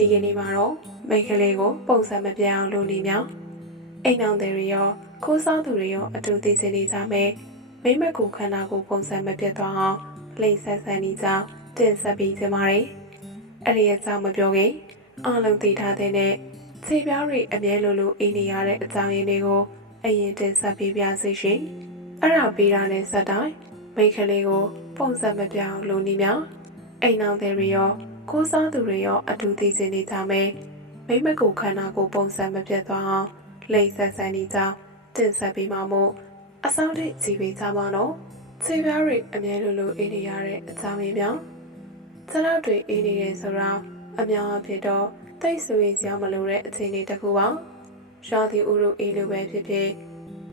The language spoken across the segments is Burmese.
ဒီကနေ့မှာတော့မိန်းကလေးကိုပုံစံမပြတ်အောင်လုပ်နေမြောင်အိမ်အောင်တွေရောခိုးစားသူတွေရောအတူသိချင်နေကြမယ်မိမက်ကိုခန္ဓာကိုယ်ပုံစံမပြတ်သွားအောင်လိမ့်ဆက်ဆန်နေကြတင်ဆက်ပြီးကြပါမယ်အဲ့ဒီအကြောင်းမပြောခင်အားလုံးသိထားတဲ့နဲ့ခြေပြားတွေအမြဲလိုလိုအိမ်နေရတဲ့အကြောင်းရင်းတွေကိုအရင်တင်ဆက်ပေးပြစီရှင်အဲ့ဒါပြီးတာနဲ့ဆက်တိုင်းမိန်းကလေးကိုပုံစံမပြတ်အောင်လုပ်နေမြောင်အိမ်အောင်တွေရော ကိုးစားသူတွေရောအတူသိချင်နေကြမယ်မိမကိုခန္ဓာကိုယ်ပုံစံမပြတ်သွားအောင်လိမ့်ဆက်ဆန်နေကြတင်ဆက်ပေးမှာမို့အဆောင်တိတ်ကြည့်ပေးကြပါတော့ခြေပြားတွေအမြဲလိုလိုအေးနေရတဲ့အကြောင်းရင်းပြောင်းခြေထောက်တွေအေးနေတယ်ဆိုတော့အများအဖြစ်တော့တိတ်ဆွေးစရာမလိုတဲ့အခြေအနေတစ်ခုပါရာသီဥတုအေးလိုပဲဖြစ်ဖြစ်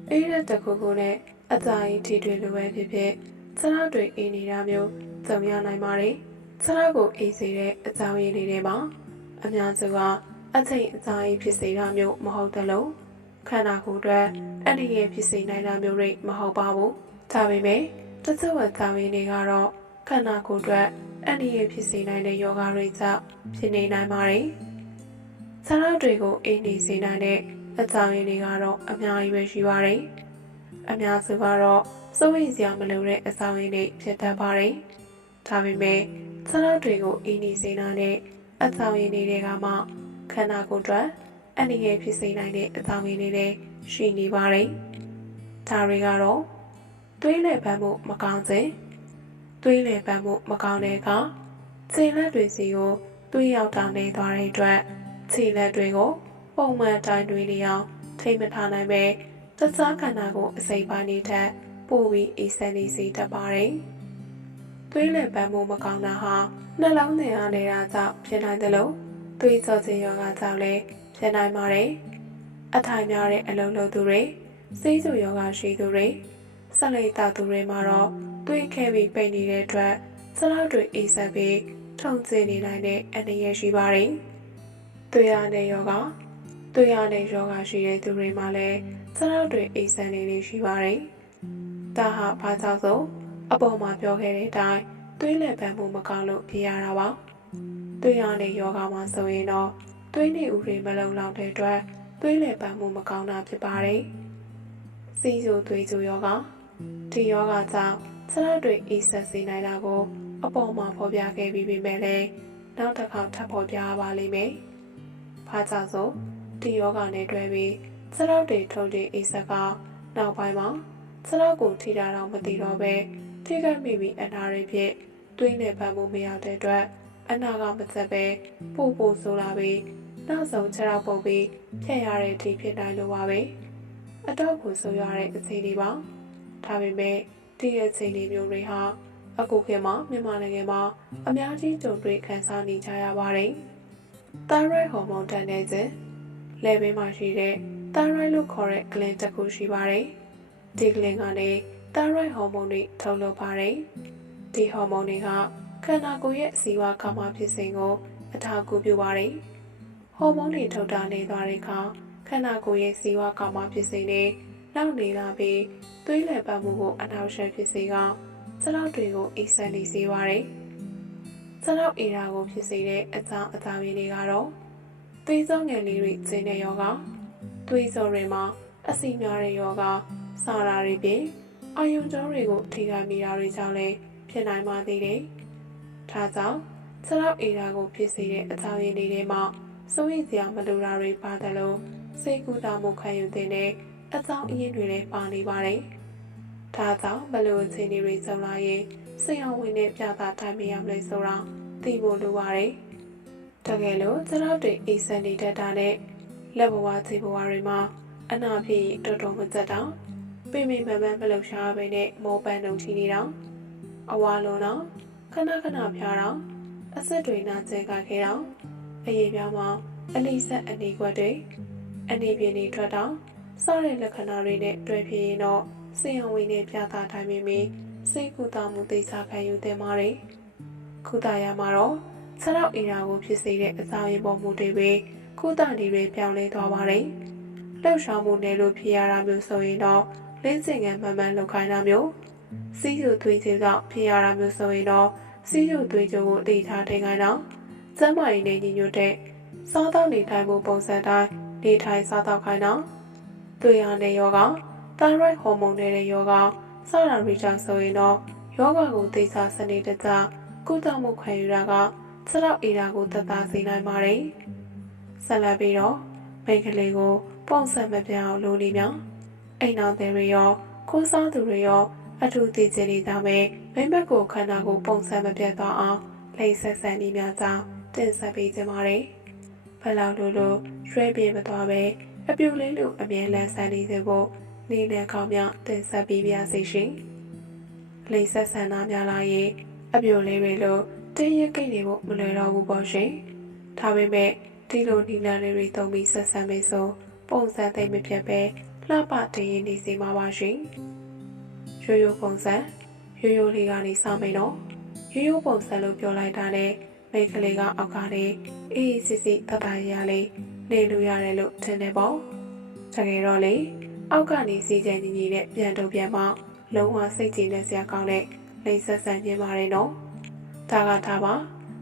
အေးတဲ့တစ်ခုခုနဲ့အသာကြီးထိတွေ့လိုပဲဖြစ်ဖြစ်ခြေထောက်တွေအေးနေတာမျိုးကြုံရနိုင်ပါတယ် ခြေထောက်ကိုအေးစေတဲ့အကြောင်းရင်းတွေထဲမှာအများစုကအချိန်အကြာကြီးဖြစ်စေတာမျိုးမဟုတ်သလိုခန္ဓာကိုယ်အတွက်အန္တရာယ်ဖြစ်စေနိုင်တာမျိုးတွေမဟုတ်ပါဘူးဒါပေမဲ့တချို့အကြောင်းရင်းတွေကတော့ခန္ဓာကိုယ်အတွက်အန္တရာယ်ဖြစ်စေနိုင်တဲ့ယောဂတွေကြောင့်ဖြစ်နေနိုင်ပါတယ်ဆရာတွေကိုအိမ်နေစေနိုင်တဲ့အကြောင်းရင်းတွေကတော့အများကြီးပဲရှိပါတယ်အများစုကတော့စိုးရိမ်စရာမလိုတဲ့အကြောင်းရင်းတွေဖြစ်တတ်ပါတယ်ဒါပေမဲ့ ဆရာတွေကိုအိမ်နေစေနိုင်တဲ့အကြောင်းရင်းတွေကမှခန္ဓာကိုယ်အတွက်အန္တရာယ်ဖြစ်စေနိုင်တဲ့အကြောင်းရင်းတွေလည်းရှိနေပါတယ်ဒါတွေကတော့သွေးလည်ပန်းမှုမကောင်းခြင်းသွေးလည်ပန်းမှုမကောင်းတဲ့အခါခြေလက်တွေစီကိုသွေးရောက်တာနေသွားတဲ့အတွက်ခြေလက်တွေကိုပုံမှန်တိုင်းတွေနေအောင်ထိမ့်မထားနိုင်ပဲတခြားခန္ဓာကိုယ်အစိပ်ပိုင်းတွေထက်ပိုပြီးအေးစက်နေစေတတ်ပါတယ်။ သွေးလည်ပန်းမှုမကောင်းတာဟာနှလုံးသွင်းအားနေတာကြောင့်ဖြစ်နိုင်တယ်လို့သွေးကြောခြင်းယောဂကြောင့်လည်းဖြစ်နိုင်ပါတယ်။အထိုင်များတဲ့အလုံးလုံးသူတွေစိတ်ဆူယောဂရှိသူတွေဆက်လက်တာသူတွေမှာတော့သွေးခဲပြီးပိတ်နေတဲ့အတွက်စလောက်တွေအေးဆက်ပြီးထုံကျနေနိုင်တဲ့အနေရရှိပါတယ်။သွေးရတဲ့ယောဂသွေးရတဲ့ယောဂရှိတဲ့သူတွေမှာလည်းစလောက်တွေအေးဆက်နေနေရှိပါတယ်။ဒါဟာဘာကြောင့်ဆို အပေါ်မှာပြောခဲ့တဲ့အတိုင်းသွေးလက်ပံမှုမကောင်းလို့ဖြစ်ရတာပါ။သွေးရတဲ့ယောဂမှာဆိုရင်တော့သွေးနေဥတွေမလုံလောက်တဲ့အတွက်သွေးလက်ပံမှုမကောင်းတာဖြစ်ပါတယ်။စီးကျိုသွေးကျိုယောဂဒီယောဂကြောင့်ဆရာတွေအေးဆက်စေနိုင်တာကို အပေါ်မှာဖော်ပြခဲ့ပြီးပြီမဲ့လည်းနောက်တစ်ခါထပ်ဖော်ပြပါလိမ့်မယ်။ဘာကြောင့်ဆိုဒီယောဂနဲ့တွဲပြီးဆရာတွေထုတ်တဲ့အေးဆက်ကနောက်ပိုင်းမှာဆရာကိုထိတာတော့မသိတော့ပဲ ထိခိုက်မိပြီးအနာတွေဖြစ်သွေးနဲ့ဖမ်းမှုမရတဲ့အတွက်အနာကမဆက်ပဲပို့ပို့ဆိုးလာပြီးနောက်ဆုံးခြေထောက်ပုတ်ပြီးဖြတ်ရတဲ့အထိဖြစ်နိုင်လို့ပါပဲ။အတော့ကိုဆိုးရတဲ့အခြေအနေပါ။ဒါပေမဲ့ဒီရဲ့အခြေအနေမျိုးတွေဟာအခုခေတ်မှာမြန်မာနိုင်ငံမှာအများကြီးကြုံတွေ့ခံစားနေကြရပါတယ်။ thyroid hormone တန်တဲ့ခြင်းလေဘင်းမှာရှိတဲ့ thyroid လို့ခေါ်တဲ့ gland တစ်ခုရှိပါတယ်။ဒီ gland က နေ thyroid hormone တွေထုတ်လုပ်ပါတယ်။ဒီ hormone တွေကခန္ဓာကိုယ်ရဲ့စီဝါကာမဖြစ်စဉ်ကိုအထောက်အကူပြုပါတယ်။ဟော်မုန်းတွေထုတ်တာနေသွားတဲ့အခါခန္ဓာကိုယ်ရဲ့စီဝါကာမဖြစ်စဉ်တွေနောက်နေလာပြီးသွေးလည်ပတ်မှုကိုအထောက်အရှက်ဖြစ်စေကစလောက်တွေကိုအိဆန်နေစေပါတယ်။စလောက်အေရာကိုဖြစ်စေတဲ့အကြောင်းအကြောင်းရင်းတွေကတော့သွေးစောငယ်လေးတွေကျင်းတဲ့ယောဂသွေးစောတွေမှာအဆီများတဲ့ယောဂစာရာတွေပြင် အာယုံကြောတွေကိုထိခိုက်မိတာတွေကြောင့်လည်းဖြစ်နိုင်ပါသေးတယ်။ဒါကြောင့်စလောက်အေရာကိုဖြစ်စေတဲ့အကြောင်းရင်းတွေထဲမှာစိုးရိမ်စရာမလိုတာတွေပါတယ်လို့စိတ်ကူးတာမှုခံယူတဲ့အကြောင်းအရင်းတွေလည်းပါနေပါတယ်။ဒါကြောင့်ဘလို့အခြေအနေတွေကြုံလာရင်စိတ်အောင်ဝင်တဲ့ပြတာထိုင်မရမလဲဆိုတော့သိဖို့လိုပါတယ်။တကယ်လို့သရောက်တွေအိဆန်နေတတ်တာနဲ့လက်ဘဝခြေဘဝတွေမှာအနာဖြစ်တော်တော်မကျက်တော့ ပိမိမမန်းမလှရှားပဲနဲ့မောပန်းတုံချီနေတော့အဝါလုံးတော့ခဏခဏဖျားတော့အဆက်တွေနာကျဲကခဲ့တော့အရေးပြောင်းမှာအလိဆက်အနေကွက်တွေအနေပြင်းတွေထွက်တာစတဲ့လက္ခဏာတွေနဲ့တွေ့ဖြစ်ရင်တော့စေယံဝင်နဲ့ပြသတိုင်းမိမိစိတ်ကူတာမှုသိစာခံယူသင့်ပါတယ်ခုတာရမှာတော့ဆရောက်အီရာကိုဖြစ်စေတဲ့အစာရင်ပေါ်မှုတွေပဲခုတာနေတွေပြောင်းလဲသွားပါတယ်လှုပ်ရှားမှုနဲ့လို့ဖြစ်ရတာမျိုးဆိုရင်တော့ လင်းစင်ကမှန်မှန်လောက်ခိုင်းတာမျိုးစီးကျူသွေးခြင်းကြောင့်ဖြစ်ရတာမျိုးဆိုရင်တော့စီးကျူသွေးကြိုးကိုတည်ထားထိန်ခိုင်းတော့စမ်းမာရည်နဲ့ညီညွတ်တဲ့စားသောက်နေထိုင်မှုပုံစံတိုင်းနေထိုင်စားသောက်ခိုင်းတော့သွေးရတဲ့ယောဂတိုင်ရိုက်ဟော်မုန်းတဲ့ယောဂစတာရီကြောင့်ဆိုရင်တော့ယောဂကိုသိစာစနစ်တကျကုသမှုခံယူတာကစတော့အီရာကိုသက်သာစေနိုင်ပါတယ်ဆက်လက်ပြီးတော့မိန်းကလေးကိုပုံစံမပြောင်းလို့နေမြောင် အိမ်အောင်တွေရောကိုးစားသူတွေရောအထူးသိချင်နေကြမယ်မိမက်ကိုခန္ဓာကိုပုံစံမပြတ်သွားအောင်လိမ့်ဆက်ဆန်နေများကြောင်းတင်ဆက်ပေးကြပါမယ်ဘလောက်လို့လို့ရွှဲပြေမသွားပဲအပြူလေးလိုအမြဲလန်းဆန်နေစေဖို့နေနဲ့ကောင်းမြတင်ဆက်ပေးပါစေရှင်လိမ့်ဆက်ဆန်သားများလာရင်အပြူလေးတွေလိုတင်းရကိတ်နေဖို့မလွယ်တော့ဘူးပေါ့ရှင်ဒါပေမဲ့ဒီလိုနီလန်လေးတွေသုံးပြီးဆက်ဆံမယ်ဆိုပုံစံသိမ့်မပြတ်ပဲ လှပတည်ရင်နေစေမှာပါရှင်ရိုးရိုးပုံစံရိုးရိုးလေးကနေစမယ်နော်ရိုးရိုးပုံစံလို့ပြောလိုက်တာနဲ့မိန်းကလေးကအောက်ကနေအေးအေးစစ်စစ်တတရရလေးနေလို့ရတယ်လို့ထင်တယ်ပေါ့တကယ်တော့လေအောက်ကနေစီချင်ညီညီနဲ့ပြန်တော့ပြန်မလုံးဝစိတ်ကြည်နဲ့ဆရာကောင်းတဲ့လိမ့်ဆက်ဆန်ပြင်းပါတယ်နော်ဒါကဒါပါ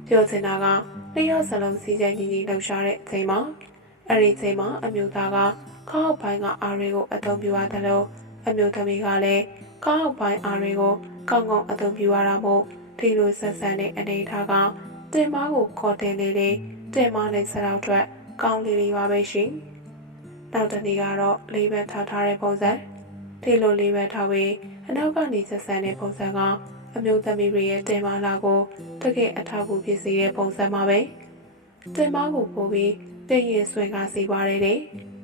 ပြောချင်တာကနှစ်ယောက်စလုံးစီချင်ညီညီလှူရှားတဲ့အချိန်မှာအဲ့ဒီအချိန်မှာအမျိုးသားက ခောက်ပိုင်းကအာရီကိုအသုံးပြုရတယ်လို့အမျိုးသမီးကလည်းခောက်ပိုင်းအာရီကိုကောင်းကောင်းအသုံးပြုရတာမို့ဒီလိုဆက်ဆန်တဲ့အနေအထားကတင်မားကိုခေါ်တင်နေတဲ့တင်မားနဲ့စရောက်အတွက်ကောင်းလေးလေးပါပဲရှင်။နောက်တစ်နေ့ကတော့လေးဘက်ထားထားတဲ့ပုံစံဒီလိုလေးဘက်ထားပြီးအနောက်ကနေဆက်ဆန်တဲ့ပုံစံကအမျိုးသမီးတွေရဲ့တင်မာလာကိုတကယ်အထောက်အကူဖြစ်စေတဲ့ပုံစံပါပဲ။တင်မားကိုပို့ပြီးတင်ရင်ဆွဲကားစီပါတယ်တဲ့။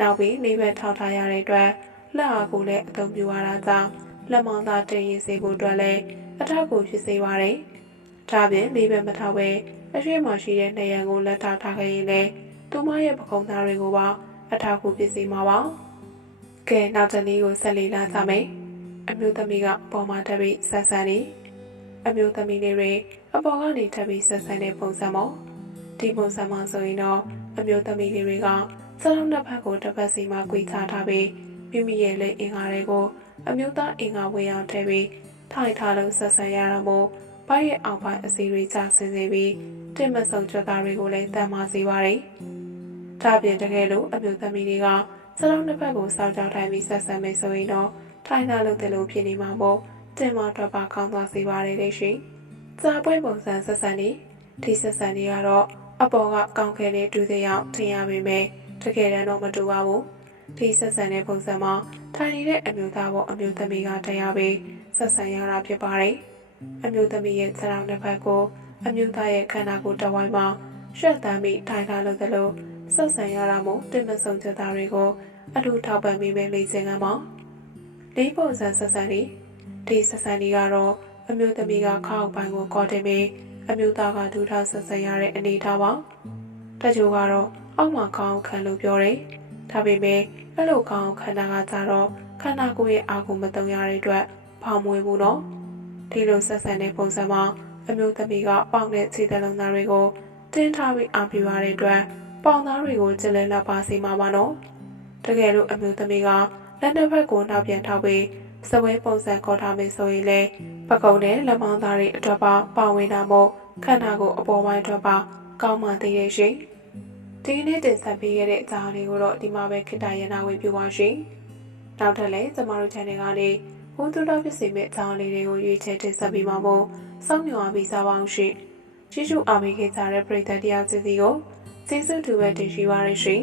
နောက်ပြီးလေးဘက်ထောက်ထားရတဲ့အတွက်လက်အားကိုလည်းအသုံးပြုရတာကြောင့်လက်မောင်းသားတင်ရင်စေဖို့အတွက်လည်းအထောက်အကူဖြစ်စေပါတယ်။ဒါပြင်လေးဘက်မထောက်ပဲအရွှေ့မှာရှိတဲ့နေရန်ကိုလက်ထောက်ထားခဲ့ရင်လည်းသူမရဲ့ပကုံးသားတွေကိုပါအထောက်အကူဖြစ်စေမှာပါ။ကဲနောက်တနည်းကိုဆက်လေးလာကြမယ်။အမျိုးသမီးကပေါ်မှာတက်ပြီးဆက်ဆန်နေအမျိုးသမီးလေးတွေအပေါ်ကနေတက်ပြီးဆက်ဆန်တဲ့ပုံစံပေါ့။ဒီပုံစံမှာဆိုရင်တော့အမျိုးသမီးလေးတွေက စလုံးနှစ်ဖက်ကိုတစ်ဖက်စီမှာ꿰ချထားပြီးမိမိရဲ့လက်အင်္ဂါတွေကိုအမျိုးသားအင်္ဂါဝေအောင်ထည့်ပြီးထိုင်ထားလို့ဆက်ဆံရတာမို့ဘိုက်ရဲ့အောက်ပိုင်းအစီတွေကျဆင်းစေပြီးတင်မဆုံကြတာတွေကိုလည်းတန်မာစေပါတယ်။ဒါပြင်တကယ်လို့အမျိုးသမီးတွေကစလုံးတစ်ဖက်ကိုစောင့်ကြောက်ထိုင်ပြီးဆက်ဆံမယ်ဆိုရင်တော့ထိုင်ထားလို့တလို့ဖြစ်နေမှာမို့တင်မတော့ပါကောင်းသွားစေပါတယ်တဲ့ရှင်။စာပွဲပုံစံဆက်ဆံနေဒီဆက်ဆံနေကတော့အပေါ်ကကောင်းခဲတဲ့ဒုတိယထင်ရပေမဲ့ တကယ်တမ်းတော့မတူပါဘူး။ဒီဆက်ဆံတဲ့ပုံစံမှာထိုင်နေတဲ့အမျိုးသားပေါ်အမျိုးသမီးကတရားပြီးဆက်ဆံရတာဖြစ်ပါတယ်။အမျိုးသမီးရဲ့ခြေထောက်တစ်ဖက်ကိုအမျိုးသားရဲ့ခန္ဓာကိုယ်တစ်ဝိုင်းမှာရှက်တမ်းပြီးထိုင်ထားလို့သလိုဆက်ဆံရတာမို့တင်မဆုံချက်သားတွေကိုအထူးထောက်ပံ့ပေးမယ်လေ့ကျင့်ခန်းမှာလေးပုံစံဆက်ဆံနေဒီဆက်ဆံနေကတော့အမျိုးသမီးကခောက်ပိုင်းကိုကော်တင်ပြီးအမျိုးသားကဒူထောက်ဆက်ဆံရတဲ့အနေအထားပါတချို့ကတော့ အောက်မှာကောင်းခံလို့ပြောတယ်ဒါပေမဲ့အဲ့လိုကောင်းခန္ဓာကကြတော့ခန္ဓာကိုယ်ရဲ့အာကိုမတုံရတဲ့အတွက်ဖောင်မွေးဘူးနော်ဒီလိုဆက်ဆံတဲ့ပုံစံမှာအမျိုးသမီးကပေါင်တဲ့ခြေတလုံးသားတွေကိုတင်းထားပြီးအားပြရတဲ့အတွက်ပေါင်သားတွေကိုကျလဲလက်ပါစေမှာပါနော်တကယ်လို့အမျိုးသမီးကလက်တစ်ဖက်ကိုနောက်ပြန်ထောက်ပြီးစပွဲပုံစံခေါ်ထားမယ်ဆိုရင်လေပကုံနဲ့လက်မောင်းသားတွေအတွက်ပါပါဝင်တာမို့ခန္ဓာကိုယ်အပေါ်ပိုင်းအတွက်ပါကောင်းမှသိရဲ့ရှ င်ဒီနေ့တင်ဆက်ပေးခဲ့တဲ့အကြောင်းလေးကိုတော့ဒီမှာပဲခေတ္တရနာဝင်ပြပါရှင်နောက်ထပ်လည်းကျမတို့ channel ကနေဘုသူတော်ဖြစ်စေမယ့်အကြောင်းလေးတွေကိုရွေးချယ်တင်ဆက်ပေးမှာမို့စောင့်မျှော်ပြီးစားပါအောင်ရှင်ကျေးဇူးအားပေးခဲ့ကြတဲ့ပရိသတ်တရားစီစီကိုကျေးဇူးတူပဲတင်ရှိပါရရှင်